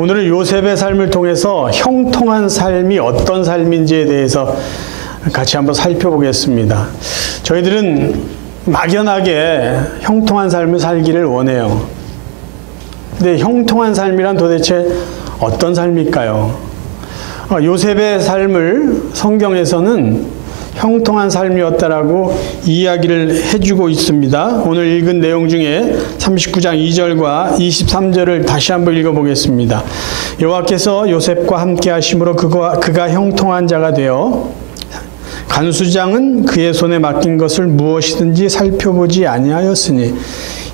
오늘은 요셉의 삶을 통해서 형통한 삶이 어떤 삶인지에 대해서 같이 한번 살펴보겠습니다. 저희들은 막연하게 형통한 삶을 살기를 원해요. 근데 형통한 삶이란 도대체 어떤 삶일까요? 요셉의 삶을 성경에서는 형통한 삶이었다라고 이야기를 해주고 있습니다. 오늘 읽은 내용 중에 39장 2절과 23절을 다시 한번 읽어보겠습니다. 여호와께서 요셉과 함께 하심으로 그가 형통한 자가 되어 간수장은 그의 손에 맡긴 것을 무엇이든지 살펴보지 아니하였으니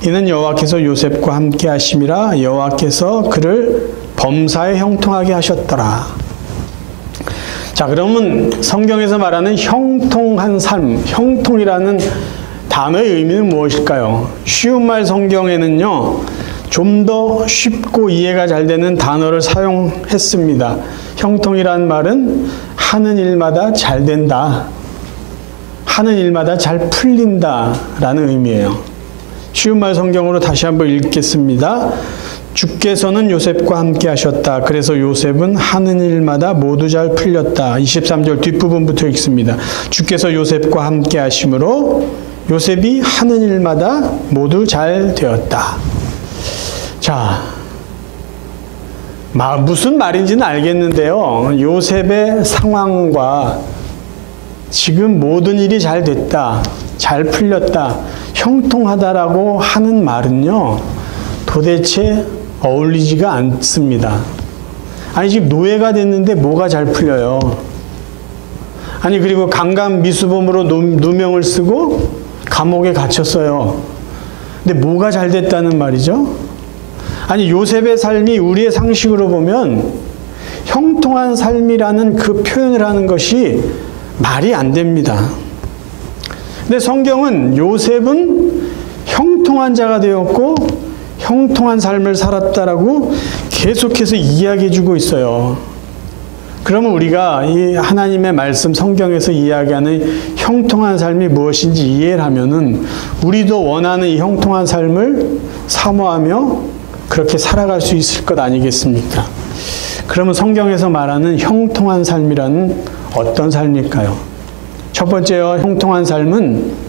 이는 여호와께서 요셉과 함께 하심이라. 여호와께서 그를 범사에 형통하게 하셨더라. 자, 그러면 성경에서 말하는 형통한 삶, 형통이라는 단어의 의미는 무엇일까요? 쉬운 말 성경에는요, 좀 더 쉽고 이해가 잘 되는 단어를 사용했습니다. 형통이라는 말은 하는 일마다 잘 된다, 하는 일마다 잘 풀린다 라는 의미예요. 쉬운 말 성경으로 다시 한번 읽겠습니다. 주께서는 요셉과 함께 하셨다. 그래서 요셉은 하는 일마다 모두 잘 풀렸다. 23절 뒷부분부터 읽습니다. 주께서 요셉과 함께 하심으로 요셉이 하는 일마다 모두 잘 되었다. 자, 무슨 말인지는 알겠는데요. 요셉의 상황과 지금 모든 일이 잘 됐다, 잘 풀렸다, 형통하다라고 하는 말은요, 도대체 어울리지가 않습니다. 아니, 지금 노예가 됐는데 뭐가 잘 풀려요? 아니, 그리고 강간미수범으로 누명을 쓰고 감옥에 갇혔어요. 근데 뭐가 잘 됐다는 말이죠? 아니, 요셉의 삶이 우리의 상식으로 보면 형통한 삶이라는 그 표현을 하는 것이 말이 안 됩니다. 근데 성경은 요셉은 형통한 자가 되었고 형통한 삶을 살았다라고 계속해서 이야기해 주고 있어요. 그러면 우리가 이 하나님의 말씀 성경에서 이야기하는 형통한 삶이 무엇인지 이해를 하면은 우리도 원하는 이 형통한 삶을 사모하며 그렇게 살아갈 수 있을 것 아니겠습니까? 그러면 성경에서 말하는 형통한 삶이라는 어떤 삶일까요? 첫 번째요, 형통한 삶은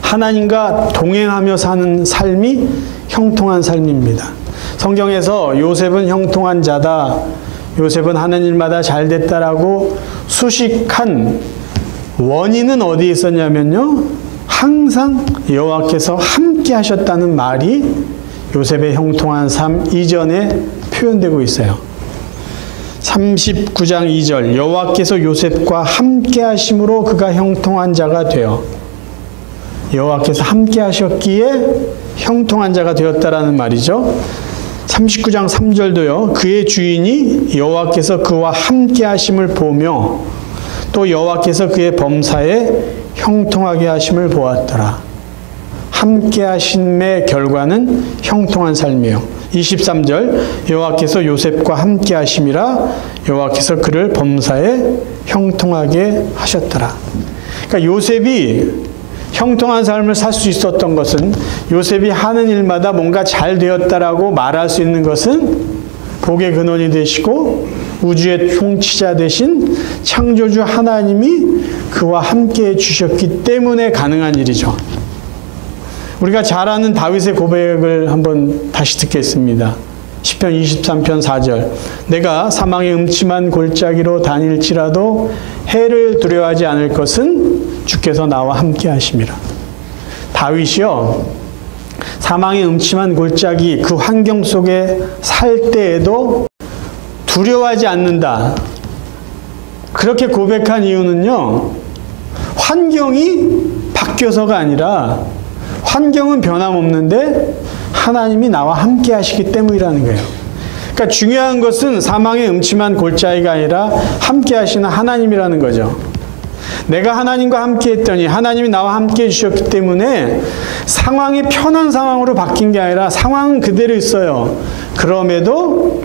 하나님과 동행하며 사는 삶이 형통한 삶입니다. 성경에서 요셉은 형통한 자다, 요셉은 하는 일마다 잘 됐다라고 수식한 원인은 어디에 있었냐면요, 항상 여호와께서 함께 하셨다는 말이 요셉의 형통한 삶 이전에 표현되고 있어요. 39장 2절 여호와께서 요셉과 함께 하심으로 그가 형통한 자가 되어, 여호와께서 함께 하셨기에 형통한 자가 되었다라는 말이죠. 39장 3절도요. 그의 주인이 여호와께서 그와 함께 하심을 보며 또 여호와께서 그의 범사에 형통하게 하심을 보았더라. 함께 하심의 결과는 형통한 삶이에요. 23절 여호와께서 요셉과 함께 하심이라. 여호와께서 그를 범사에 형통하게 하셨더라. 그러니까 요셉이 형통한 삶을 살 수 있었던 것은, 요셉이 하는 일마다 뭔가 잘 되었다라고 말할 수 있는 것은 복의 근원이 되시고 우주의 통치자 되신 창조주 하나님이 그와 함께 해주셨기 때문에 가능한 일이죠. 우리가 잘 아는 다윗의 고백을 한번 다시 듣겠습니다. 시편 23편 4절 내가 사망의 음침한 골짜기로 다닐지라도 해를 두려워하지 않을 것은 주께서 나와 함께 하심이라. 다윗이요, 사망의 음침한 골짜기 그 환경 속에 살 때에도 두려워하지 않는다, 그렇게 고백한 이유는요, 환경이 바뀌어서가 아니라 환경은 변함없는데 하나님이 나와 함께 하시기 때문이라는 거예요. 그러니까 중요한 것은 사망의 음침한 골짜기가 아니라 함께 하시는 하나님이라는 거죠. 내가 하나님과 함께 했더니 하나님이 나와 함께 해주셨기 때문에 상황이 편한 상황으로 바뀐 게 아니라 상황은 그대로 있어요. 그럼에도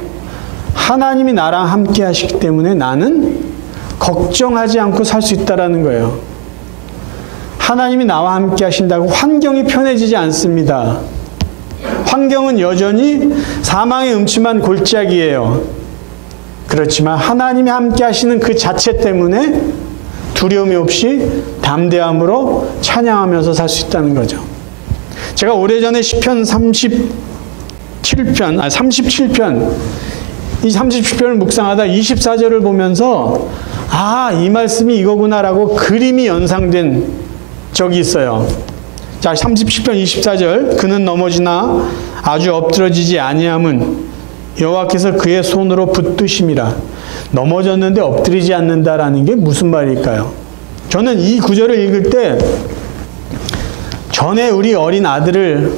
하나님이 나랑 함께 하시기 때문에 나는 걱정하지 않고 살 수 있다는 거예요. 하나님이 나와 함께 하신다고 환경이 편해지지 않습니다. 환경은 여전히 사망의 음침한 골짜기예요. 그렇지만 하나님이 함께 하시는 그 자체 때문에 두려움이 없이 담대함으로 찬양하면서 살 수 있다는 거죠. 제가 오래전에 시편 37편 이 37편을 묵상하다 24절을 보면서 이 말씀이 이거구나라고 그림이 연상된 적이 있어요. 자, 37편 24절 그는 넘어지나 아주 엎드러지지 아니함은 여호와께서 그의 손으로 붙드심이라. 넘어졌는데 엎드리지 않는다라는 게 무슨 말일까요? 저는 이 구절을 읽을 때 전에 우리 어린 아들을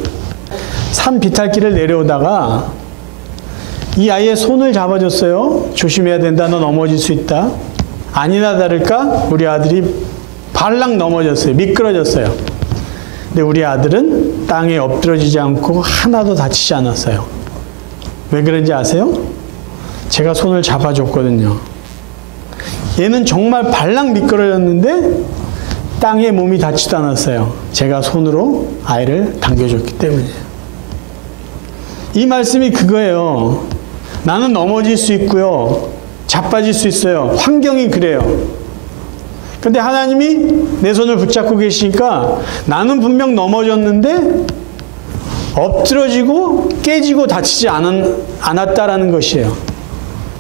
산 비탈길을 내려오다가 이 아이의 손을 잡아줬어요. 조심해야 된다. 너 넘어질 수 있다. 아니나 다를까 우리 아들이 발락 넘어졌어요. 미끄러졌어요. 근데 우리 아들은 땅에 엎드러지지 않고 하나도 다치지 않았어요. 왜 그런지 아세요? 제가 손을 잡아줬거든요. 얘는 정말 발락 미끄러졌는데 땅에 몸이 닿지도 않았어요. 제가 손으로 아이를 당겨줬기 때문이에요. 이 말씀이 그거예요. 나는 넘어질 수 있고요. 자빠질 수 있어요. 환경이 그래요. 근데 하나님이 내 손을 붙잡고 계시니까 나는 분명 넘어졌는데 엎드러지고 깨지고 다치지 않았다라는 것이에요.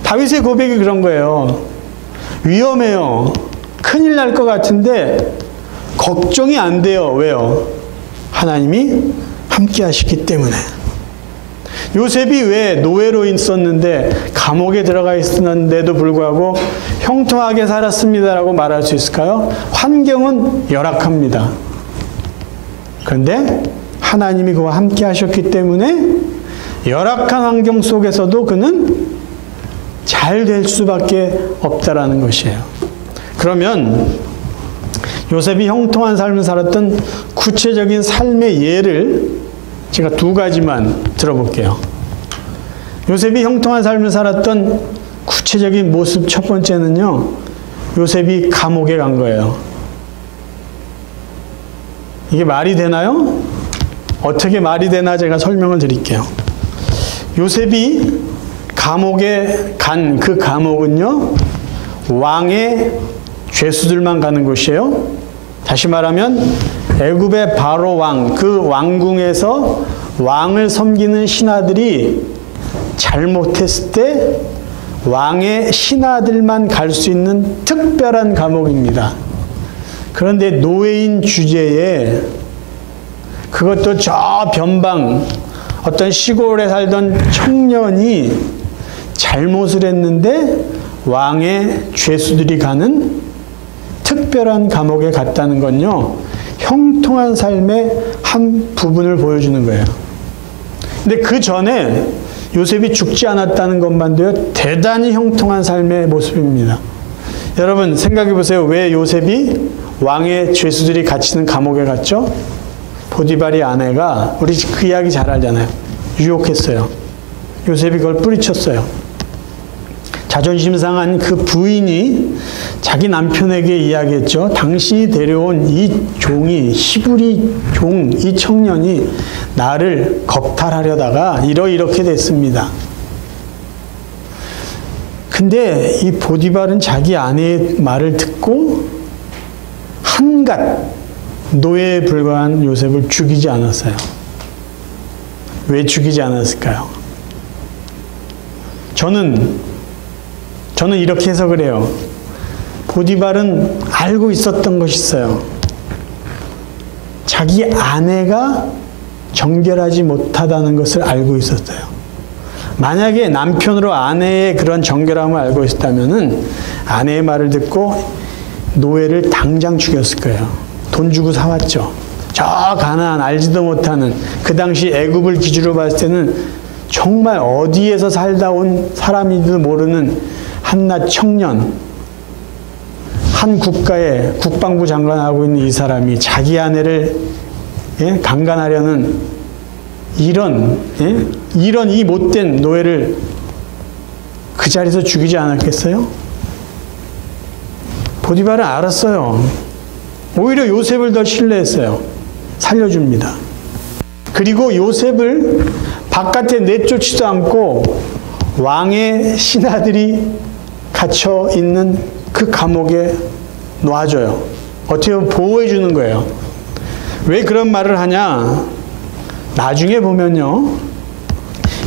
다윗의 고백이 그런 거예요. 위험해요. 큰일 날 것 같은데 걱정이 안 돼요. 왜요? 하나님이 함께 하시기 때문에. 요셉이 왜 노예로 있었는데 감옥에 들어가 있었는데도 불구하고 형통하게 살았습니다라고 말할 수 있을까요? 환경은 열악합니다. 그런데 하나님이 그와 함께 하셨기 때문에 열악한 환경 속에서도 그는 잘 될 수밖에 없다라는 것이에요. 그러면 요셉이 형통한 삶을 살았던 구체적인 삶의 예를 제가 두 가지만 들어볼게요. 요셉이 형통한 삶을 살았던 구체적인 모습 첫 번째는요. 요셉이 감옥에 간 거예요. 이게 말이 되나요? 어떻게 말이 되나 제가 설명을 드릴게요. 요셉이 감옥에 간 그 감옥은요. 왕의 죄수들만 가는 곳이에요. 다시 말하면 애굽의 바로 왕, 그 왕궁에서 왕을 섬기는 신하들이 잘못했을 때 왕의 신하들만 갈 수 있는 특별한 감옥입니다. 그런데 노예인 주제에 그것도 저 변방 어떤 시골에 살던 청년이 잘못을 했는데 왕의 죄수들이 가는 특별한 감옥에 갔다는 건요. 형통한 삶의 한 부분을 보여주는 거예요. 근데 그 전에 요셉이 죽지 않았다는 것만도요. 대단히 형통한 삶의 모습입니다. 여러분 생각해 보세요. 왜 요셉이 왕의 죄수들이 갇히는 감옥에 갔죠? 보디발의 아내가 우리 그 이야기 잘 알잖아요. 유혹했어요. 요셉이 그걸 뿌리쳤어요. 자존심 상한 그 부인이 자기 남편에게 이야기했죠. 당신이 데려온 이 종이 히브리 종 이 청년이 나를 겁탈하려다가 이렇게 됐습니다. 근데 이 보디발은 자기 아내의 말을 듣고 한갓 노예에 불과한 요셉을 죽이지 않았어요. 왜 죽이지 않았을까요? 저는 이렇게 해석을 해요. 보디발은 알고 있었던 것이 있어요. 자기 아내가 정결하지 못하다는 것을 알고 있었어요. 만약에 남편으로 아내의 그런 정결함을 알고 있었다면은 아내의 말을 듣고 노예를 당장 죽였을 거예요. 돈 주고 사왔죠. 저 가나안 알지도 못하는 그 당시 애굽을 기준으로 봤을 때는 정말 어디에서 살다 온 사람인지도 모르는 한낱 청년, 한 국가의 국방부 장관을 하고 있는 이 사람이 자기 아내를 강간하려는 이런 이 못된 노예를 그 자리에서 죽이지 않았겠어요? 보디발은 알았어요. 오히려 요셉을 더 신뢰했어요. 살려줍니다. 그리고 요셉을 바깥에 내쫓지도 않고 왕의 신하들이 갇혀 있는 그 감옥에 놔줘요. 어떻게 보면 보호해 주는 거예요. 왜 그런 말을 하냐? 나중에 보면요,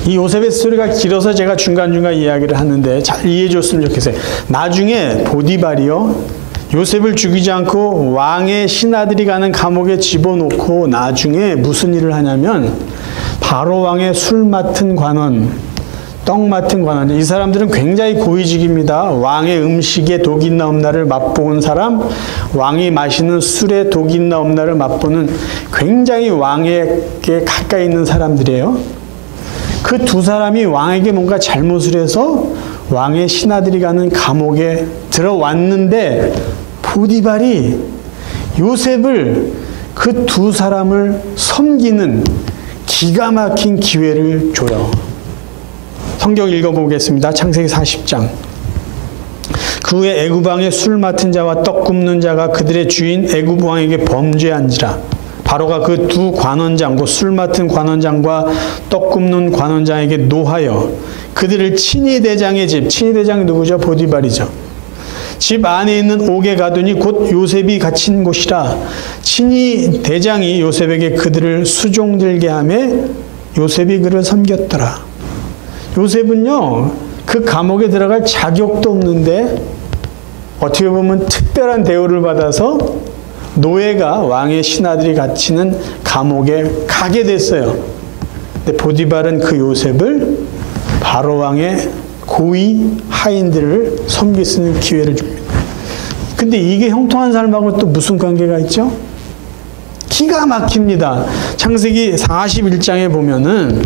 이 요셉의 스토리가 길어서 제가 중간중간 이야기를 하는데 잘 이해해 줬으면 좋겠어요. 나중에 보디발이요, 요셉을 죽이지 않고 왕의 신하들이 가는 감옥에 집어넣고 나중에 무슨 일을 하냐면 바로 왕의 술 맡은 관원, 떡 맡은 관원, 이 사람들은 굉장히 고위직입니다. 왕의 음식에 독이 있나 없나를 맛보는 사람, 왕이 마시는 술에 독이 있나 없나를 맛보는 굉장히 왕에게 가까이 있는 사람들이에요. 그 두 사람이 왕에게 뭔가 잘못을 해서 왕의 신하들이 가는 감옥에 들어왔는데 보디발이 요셉을 그 두 사람을 섬기는 기가 막힌 기회를 줘요. 성경 읽어보겠습니다. 창세기 40장. 그 후에 애굽 왕의 술 맡은 자와 떡 굽는 자가 그들의 주인 애굽 왕에게 범죄한지라. 바로가 그 두 관원장, 곧 술 맡은 관원장과 떡 굽는 관원장에게 노하여 그들을 친위 대장의 집, 친위 대장이 누구죠? 보디발이죠. 집 안에 있는 옥에 가두니 곧 요셉이 갇힌 곳이라. 친위 대장이 요셉에게 그들을 수종들게 하매 요셉이 그를 섬겼더라. 요셉은요, 그 감옥에 들어갈 자격도 없는데 어떻게 보면 특별한 대우를 받아서 노예가 왕의 신하들이 갇히는 감옥에 가게 됐어요. 근데 보디발은 그 요셉을 바로 왕의 고위 하인들을 섬길 수 있는 기회를 줍니다. 근데 이게 형통한 삶하고 또 무슨 관계가 있죠? 기가 막힙니다. 창세기 41장에 보면은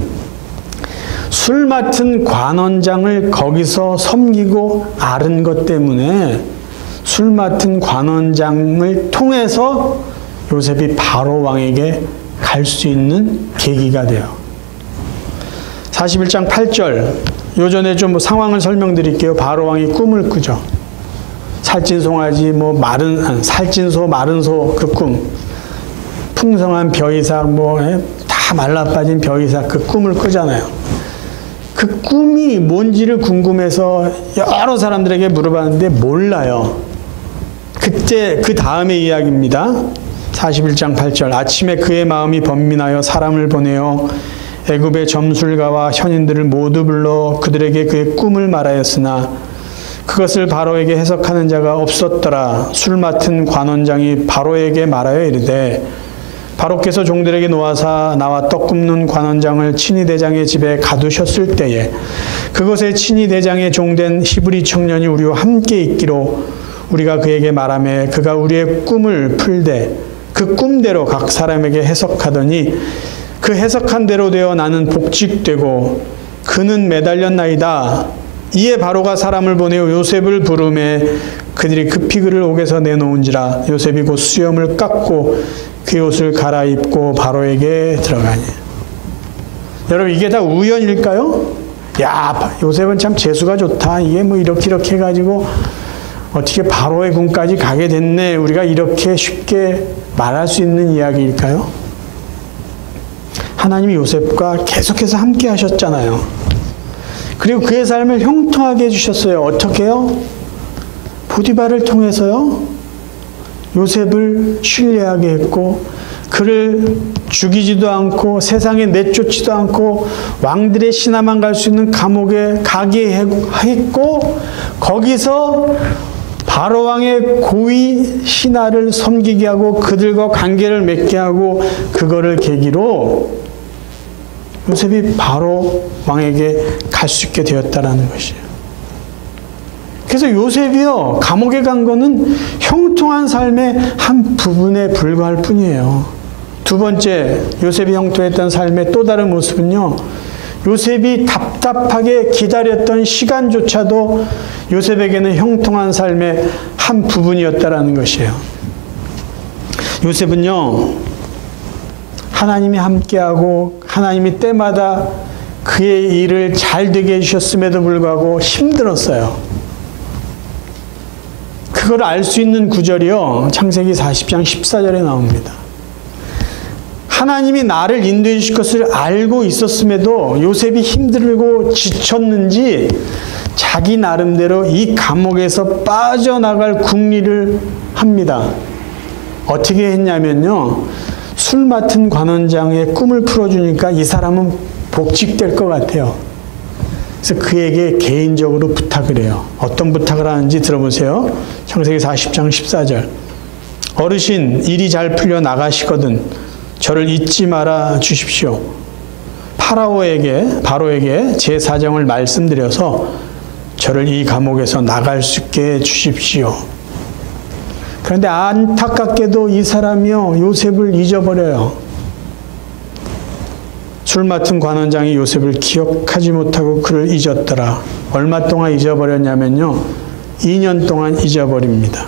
술 맡은 관원장을 거기서 섬기고 앓은 것 때문에 술 맡은 관원장을 통해서 요셉이 바로 왕에게 갈 수 있는 계기가 돼요. 41장 8절, 요전에 좀 상황을 설명드릴게요. 바로 왕이 꿈을 꾸죠. 살찐 송아지, 살찐 소, 마른 소, 그 꿈. 풍성한 벼이삭, 다 말라빠진 벼이삭, 그 꿈을 꾸잖아요. 그 꿈이 뭔지를 궁금해서 여러 사람들에게 물어봤는데 몰라요. 그때 그 다음의 이야기입니다. 41장 8절. 아침에 그의 마음이 번민하여 사람을 보내어 애굽의 점술가와 현인들을 모두 불러 그들에게 그의 꿈을 말하였으나 그것을 바로에게 해석하는 자가 없었더라. 술 맡은 관원장이 바로에게 말하여 이르되 바로께서 종들에게 놓아사 나와 떡 굽는 관원장을 친위 대장의 집에 가두셨을 때에 그것에 친위 대장의 종된 히브리 청년이 우리와 함께 있기로 우리가 그에게 말하매 그가 우리의 꿈을 풀되 그 꿈대로 각 사람에게 해석하더니 그 해석한 대로 되어 나는 복직되고 그는 매달렸나이다. 이에 바로가 사람을 보내어 요셉을 부르매 그들이 급히 그를 옥에서 내놓은지라. 요셉이 곧 수염을 깎고 그 옷을 갈아입고 바로에게 들어가니. 여러분, 이게 다 우연일까요? 야, 요셉은 참 재수가 좋다. 이게 이렇게 해가지고 어떻게 바로의 궁까지 가게 됐네. 우리가 이렇게 쉽게 말할 수 있는 이야기일까요? 하나님이 요셉과 계속해서 함께 하셨잖아요. 그리고 그의 삶을 형통하게 해주셨어요. 어떻게요? 보디발을 통해서요. 요셉을 신뢰하게 했고 그를 죽이지도 않고 세상에 내쫓지도 않고 왕들의 신하만 갈 수 있는 감옥에 가게 했고 거기서 바로 왕의 고위 신하를 섬기게 하고 그들과 관계를 맺게 하고 그거를 계기로 요셉이 바로 왕에게 갈 수 있게 되었다라는 것이에요. 그래서 요셉이요, 감옥에 간 거는 형통한 삶의 한 부분에 불과할 뿐이에요. 두 번째, 요셉이 형통했던 삶의 또 다른 모습은요, 요셉이 답답하게 기다렸던 시간조차도 요셉에게는 형통한 삶의 한 부분이었다라는 것이에요. 요셉은요, 하나님이 함께하고 하나님이 때마다 그의 일을 잘 되게 해주셨음에도 불구하고 힘들었어요. 그걸 알 수 있는 구절이요, 창세기 40장 14절에 나옵니다. 하나님이 나를 인도해 주실 것을 알고 있었음에도 요셉이 힘들고 지쳤는지 자기 나름대로 이 감옥에서 빠져나갈 궁리를 합니다. 어떻게 했냐면요. 술 맡은 관원장의 꿈을 풀어주니까 이 사람은 복직될 것 같아요. 그래서 그에게 개인적으로 부탁을 해요. 어떤 부탁을 하는지 들어보세요. 창세기 40장 14절. 어르신, 일이 잘 풀려 나가시거든 저를 잊지 말아 주십시오. 바로에게 제 사정을 말씀드려서 저를 이 감옥에서 나갈 수 있게 해 주십시오. 그런데 안타깝게도 이 사람이요, 요셉을 잊어버려요. 술 맡은 관원장이 요셉을 기억하지 못하고 그를 잊었더라. 얼마 동안 잊어버렸냐면요, 2년 동안 잊어버립니다.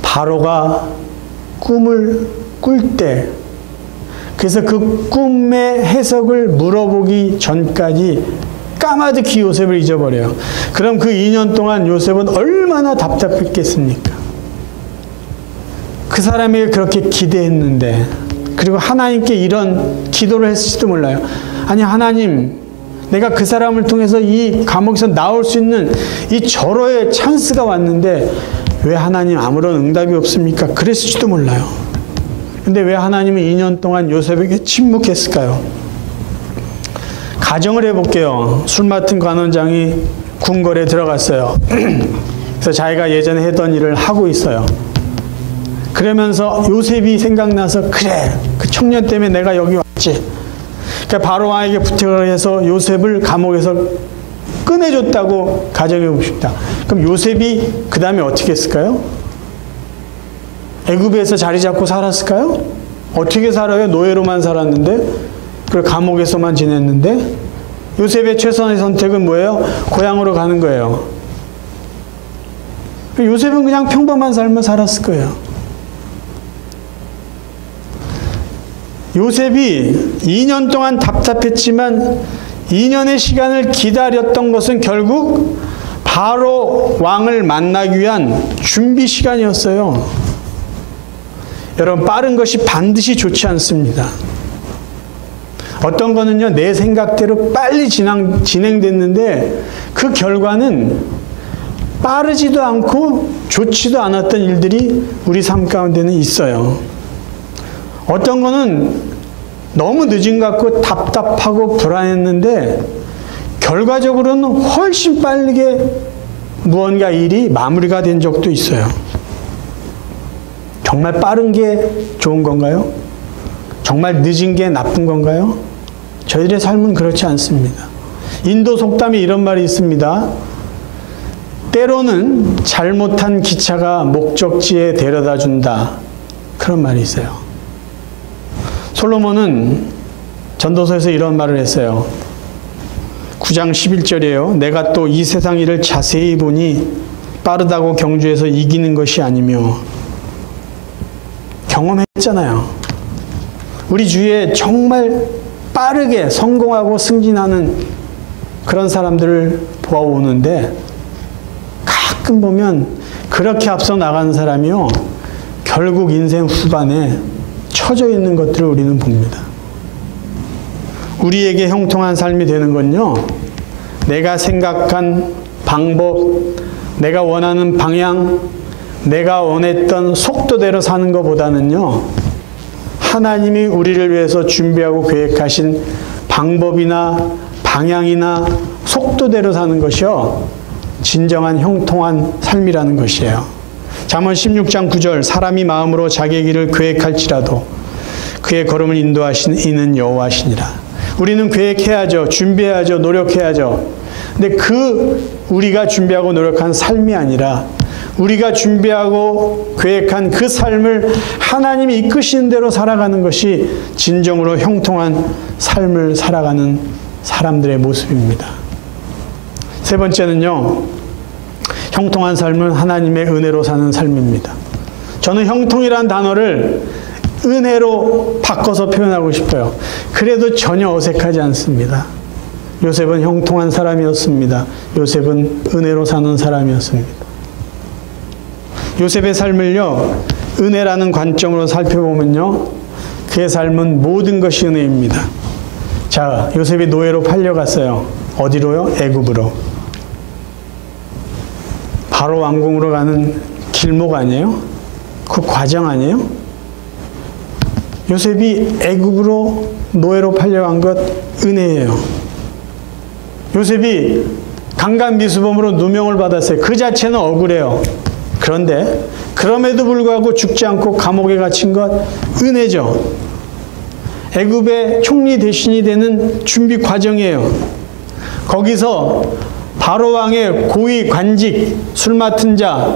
바로가 꿈을 꿀 때, 그래서 그 꿈의 해석을 물어보기 전까지 까마득히 요셉을 잊어버려요. 그럼 그 2년 동안 요셉은 얼마나 답답했겠습니까? 그 사람에게 그렇게 기대했는데, 그리고 하나님께 이런 기도를 했을지도 몰라요. 아니, 하나님, 내가 그 사람을 통해서 이 감옥에서 나올 수 있는 이 절호의 찬스가 왔는데 왜 하나님 아무런 응답이 없습니까? 그랬을지도 몰라요. 근데 왜 하나님은 2년 동안 요셉에게 침묵했을까요? 가정을 해볼게요. 술 맡은 관원장이 궁궐에 들어갔어요. 그래서 자기가 예전에 했던 일을 하고 있어요. 그러면서 요셉이 생각나서, 그래, 그 청년 때문에 내가 여기 왔지. 그러니까 바로 왕에게 부탁을 해서 요셉을 감옥에서 꺼내줬다고 가정해 봅시다. 그럼 요셉이 그 다음에 어떻게 했을까요? 애굽에서 자리 잡고 살았을까요? 어떻게 살아요? 노예로만 살았는데, 그리고 감옥에서만 지냈는데. 요셉의 최선의 선택은 뭐예요? 고향으로 가는 거예요. 요셉은 그냥 평범한 삶을 살았을 거예요. 요셉이 2년 동안 답답했지만 2년의 시간을 기다렸던 것은 결국 바로 왕을 만나기 위한 준비 시간이었어요. 여러분, 빠른 것이 반드시 좋지 않습니다. 어떤 거는요, 내 생각대로 빨리 진행됐는데 그 결과는 빠르지도 않고 좋지도 않았던 일들이 우리 삶 가운데는 있어요. 어떤 거는 너무 늦은 것 같고 답답하고 불안했는데 결과적으로는 훨씬 빠르게 무언가 일이 마무리가 된 적도 있어요. 정말 빠른 게 좋은 건가요? 정말 늦은 게 나쁜 건가요? 저희들의 삶은 그렇지 않습니다. 인도 속담에 이런 말이 있습니다. 때로는 잘못한 기차가 목적지에 데려다 준다. 그런 말이 있어요. 솔로몬은 전도서에서 이런 말을 했어요. 9장 11절이에요. 내가 또 이 세상 일을 자세히 보니 빠르다고 경주해서 이기는 것이 아니며, 경험했잖아요. 우리 주위에 정말 빠르게 성공하고 승진하는 그런 사람들을 보아오는데 가끔 보면 그렇게 앞서 나가는 사람이요, 결국 인생 후반에 처져 있는 것들을 우리는 봅니다. 우리에게 형통한 삶이 되는 건요, 내가 생각한 방법, 내가 원하는 방향, 내가 원했던 속도대로 사는 것보다는요, 하나님이 우리를 위해서 준비하고 계획하신 방법이나 방향이나 속도대로 사는 것이요, 진정한 형통한 삶이라는 것이에요. 잠언 16장 9절, 사람이 마음으로 자기의 길을 계획할지라도 그의 걸음을 인도하시는 이는 여호와시니라. 우리는 계획해야죠. 준비해야죠. 노력해야죠. 근데 우리가 준비하고 노력한 삶이 아니라 우리가 준비하고 계획한 그 삶을 하나님이 이끄시는 대로 살아가는 것이 진정으로 형통한 삶을 살아가는 사람들의 모습입니다. 세 번째는요, 형통한 삶은 하나님의 은혜로 사는 삶입니다. 저는 형통이라는 단어를 은혜로 바꿔서 표현하고 싶어요. 그래도 전혀 어색하지 않습니다. 요셉은 형통한 사람이었습니다. 요셉은 은혜로 사는 사람이었습니다. 요셉의 삶을요, 은혜라는 관점으로 살펴보면요, 그의 삶은 모든 것이 은혜입니다. 자, 요셉이 노예로 팔려갔어요. 어디로요? 애굽으로. 바로 왕궁으로 가는 길목 아니에요? 그 과정 아니에요? 요셉이 애굽으로 노예로 팔려간 것 은혜예요. 요셉이 강간미수범으로 누명을 받았어요. 그 자체는 억울해요. 그런데 그럼에도 불구하고 죽지 않고 감옥에 갇힌 것 은혜죠. 애굽의 총리 대신이 되는 준비 과정이에요. 거기서 바로 왕의 고위 관직, 술 맡은 자,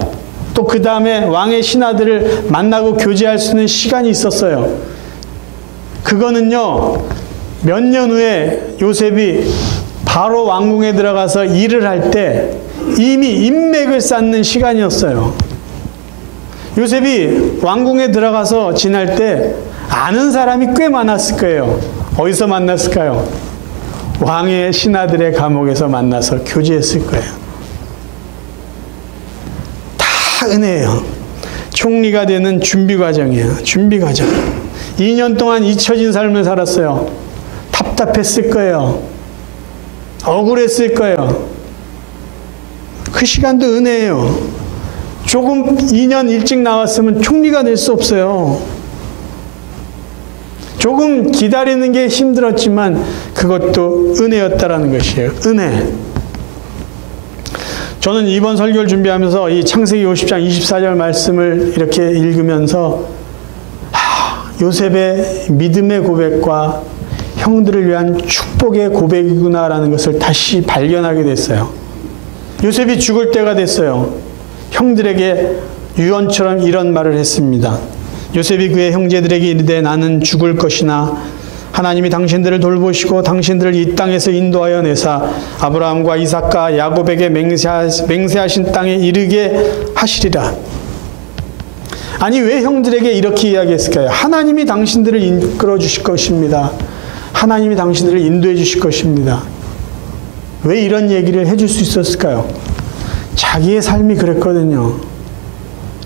또 그 다음에 왕의 신하들을 만나고 교제할 수 있는 시간이 있었어요. 그거는요, 몇 년 후에 요셉이 바로 왕궁에 들어가서 일을 할 때 이미 인맥을 쌓는 시간이었어요. 요셉이 왕궁에 들어가서 지낼 때 아는 사람이 꽤 많았을 거예요. 어디서 만났을까요? 왕의 신하들의 감옥에서 만나서 교제했을 거예요. 다 은혜예요. 총리가 되는 준비 과정이에요. 준비 과정. 2년 동안 잊혀진 삶을 살았어요. 답답했을 거예요. 억울했을 거예요. 그 시간도 은혜예요. 조금 2년 일찍 나왔으면 총리가 될 수 없어요. 조금 기다리는 게 힘들었지만 그것도 은혜였다라는 것이에요. 은혜. 저는 이번 설교를 준비하면서 이 창세기 50장 24절 말씀을 이렇게 읽으면서 요셉의 믿음의 고백과 형들을 위한 축복의 고백이구나라는 것을 다시 발견하게 됐어요. 요셉이 죽을 때가 됐어요. 형들에게 유언처럼 이런 말을 했습니다. 요셉이 그의 형제들에게 이르되 나는 죽을 것이나 하나님이 당신들을 돌보시고 당신들을 이 땅에서 인도하여 내사 아브라함과 이삭과 야곱에게 맹세하신 땅에 이르게 하시리라. 아니 왜 형들에게 이렇게 이야기했을까요? 하나님이 당신들을 이끌어 주실 것입니다. 하나님이 당신들을 인도해 주실 것입니다. 왜 이런 얘기를 해줄 수 있었을까요? 자기의 삶이 그랬거든요.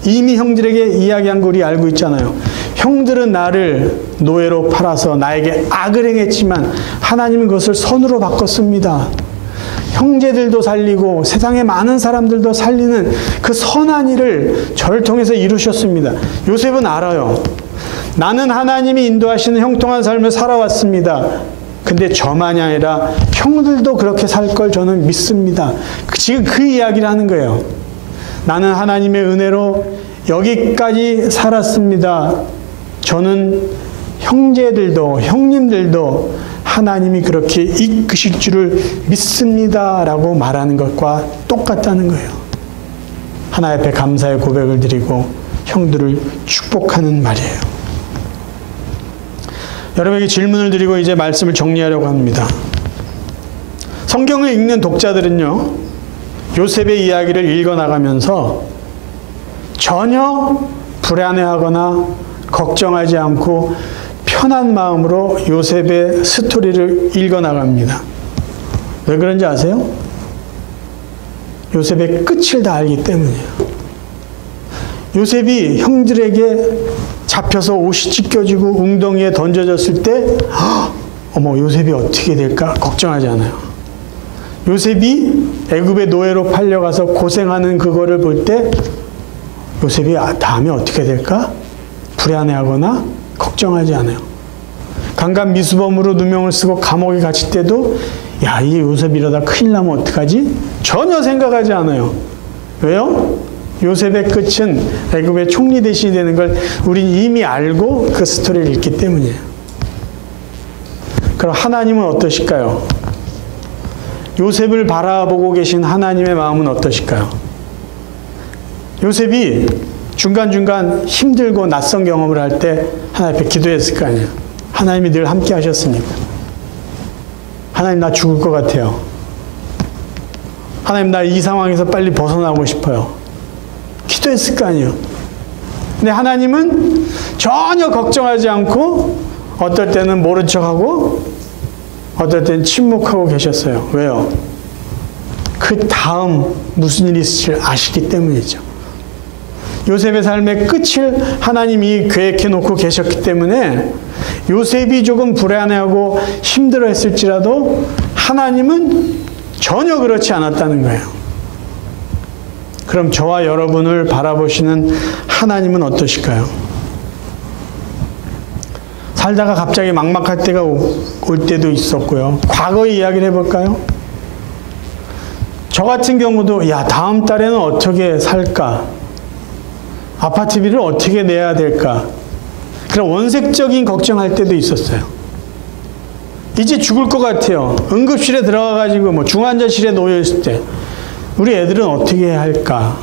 이미 형들에게 이야기한 거 우리 알고 있잖아요. 형들은 나를 노예로 팔아서 나에게 악을 행했지만 하나님은 그것을 선으로 바꿨습니다. 형제들도 살리고 세상의 많은 사람들도 살리는 그 선한 일을 저를 통해서 이루셨습니다. 요셉은 알아요. 나는 하나님이 인도하시는 형통한 삶을 살아왔습니다. 근데 저만이 아니라 형들도 그렇게 살 걸 저는 믿습니다. 지금 그 이야기를 하는 거예요. 나는 하나님의 은혜로 여기까지 살았습니다. 저는 형제들도 형님들도 하나님이 그렇게 이끄실 줄을 믿습니다. 라고 말하는 것과 똑같다는 거예요. 하나님 앞에 감사의 고백을 드리고 형들을 축복하는 말이에요. 여러분에게 질문을 드리고 이제 말씀을 정리하려고 합니다. 성경을 읽는 독자들은요, 요셉의 이야기를 읽어나가면서 전혀 불안해하거나 걱정하지 않고 편한 마음으로 요셉의 스토리를 읽어나갑니다. 왜 그런지 아세요? 요셉의 끝을 다 알기 때문이에요. 요셉이 형들에게 잡혀서 옷이 찢겨지고 웅덩이에 던져졌을 때 어머 요셉이 어떻게 될까 걱정하지 않아요. 요셉이 애굽의 노예로 팔려가서 고생하는 그거를 볼 때 요셉이 다음에 어떻게 될까 불안해하거나 걱정하지 않아요. 강간 미수범으로 누명을 쓰고 감옥에 갇힐 때도 야, 이 요셉 이러다 큰일 나면 어떡하지? 전혀 생각하지 않아요. 왜요? 요셉의 끝은 애굽의 총리 대신이 되는 걸 우린 이미 알고 그 스토리를 읽기 때문이에요. 그럼 하나님은 어떠실까요? 요셉을 바라보고 계신 하나님의 마음은 어떠실까요? 요셉이 중간중간 힘들고 낯선 경험을 할 때 하나님 앞에 기도했을 거 아니에요. 하나님이 늘 함께 하셨으니까. 하나님 나 죽을 것 같아요. 하나님 나 이 상황에서 빨리 벗어나고 싶어요. 기도했을 거 아니에요. 근데 하나님은 전혀 걱정하지 않고 어떨 때는 모른 척하고 어떨 때는 침묵하고 계셨어요. 왜요? 그 다음 무슨 일이 있을지 아시기 때문이죠. 요셉의 삶의 끝을 하나님이 계획해 놓고 계셨기 때문에 요셉이 조금 불안해하고 힘들어했을지라도 하나님은 전혀 그렇지 않았다는 거예요. 그럼 저와 여러분을 바라보시는 하나님은 어떠실까요? 살다가 갑자기 막막할 때가 올 때도 있었고요. 과거의 이야기를 해볼까요? 저 같은 경우도 다음 달에는 어떻게 살까? 아파트비를 어떻게 내야 될까? 그런 원색적인 걱정할 때도 있었어요. 이제 죽을 것 같아요. 응급실에 들어가가지고 중환자실에 놓여있을 때 우리 애들은 어떻게 해야 할까?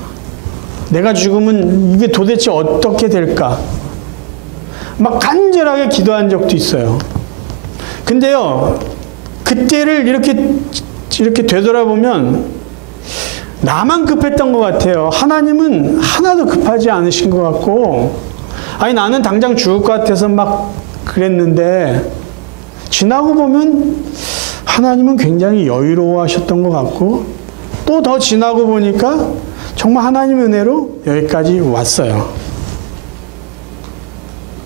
내가 죽으면 이게 도대체 어떻게 될까? 막 간절하게 기도한 적도 있어요. 근데요, 그때를 이렇게 되돌아보면 나만 급했던 것 같아요. 하나님은 하나도 급하지 않으신 것 같고, 나는 당장 죽을 것 같아서 막 그랬는데, 지나고 보면 하나님은 굉장히 여유로워하셨던 것 같고, 또 더 지나고 보니까 정말 하나님의 은혜로 여기까지 왔어요.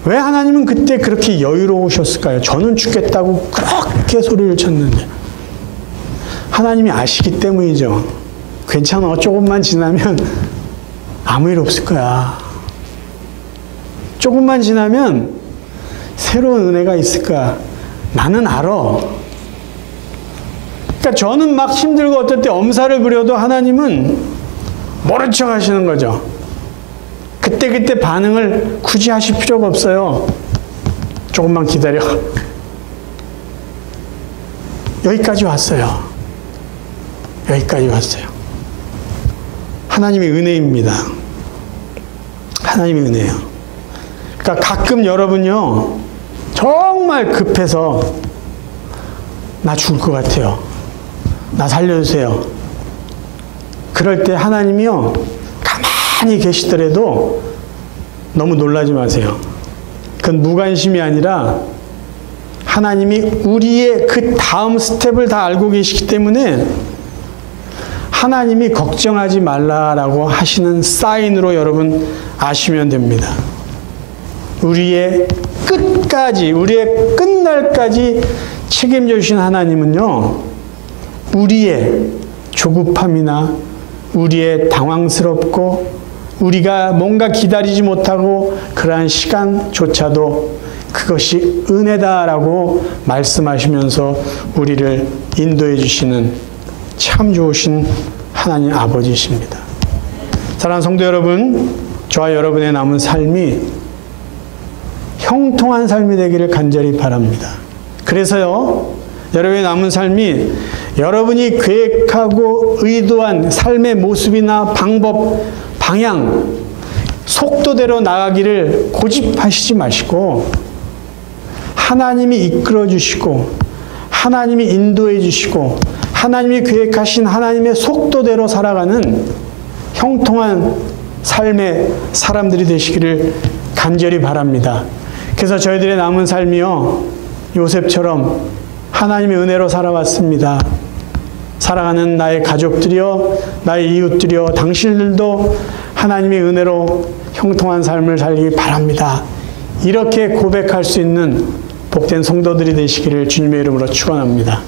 왜 하나님은 그때 그렇게 여유로우셨을까요? 저는 죽겠다고 그렇게 소리를 쳤는데. 하나님이 아시기 때문이죠. 괜찮아. 조금만 지나면 아무 일 없을 거야. 조금만 지나면 새로운 은혜가 있을 거야. 나는 알아. 그러니까 저는 막 힘들고 어떨 때 엄살을 부려도 하나님은 모른 척 하시는 거죠. 그때 반응을 굳이 하실 필요가 없어요. 조금만 기다려. 여기까지 왔어요. 여기까지 왔어요. 하나님의 은혜입니다. 하나님의 은혜예요. 그러니까 가끔 여러분요, 정말 급해서 나 죽을 것 같아요. 나 살려주세요. 그럴 때 하나님이요, 가만히 계시더라도 너무 놀라지 마세요. 그건 무관심이 아니라 하나님이 우리의 그 다음 스텝을 다 알고 계시기 때문에 하나님이 걱정하지 말라라고 하시는 사인으로 여러분 아시면 됩니다. 우리의 끝까지, 우리의 끝날까지 책임져 주신 하나님은요, 우리의 조급함이나 우리의 당황스럽고 우리가 뭔가 기다리지 못하고 그러한 시간조차도 그것이 은혜다라고 말씀하시면서 우리를 인도해 주시는 참 좋으신 하나님 아버지십니다. 사랑하는 성도 여러분, 저와 여러분의 남은 삶이 형통한 삶이 되기를 간절히 바랍니다. 그래서요, 여러분의 남은 삶이 여러분이 계획하고 의도한 삶의 모습이나 방법, 방향, 속도대로 나가기를 고집하시지 마시고 하나님이 이끌어 주시고 하나님이 인도해 주시고 하나님이 계획하신 하나님의 속도대로 살아가는 형통한 삶의 사람들이 되시기를 간절히 바랍니다. 그래서 저희들의 남은 삶이요, 요셉처럼 하나님의 은혜로 살아왔습니다. 사랑하는 나의 가족들이요, 나의 이웃들이요, 당신들도 하나님의 은혜로 형통한 삶을 살기 바랍니다. 이렇게 고백할 수 있는 복된 성도들이 되시기를 주님의 이름으로 축원합니다.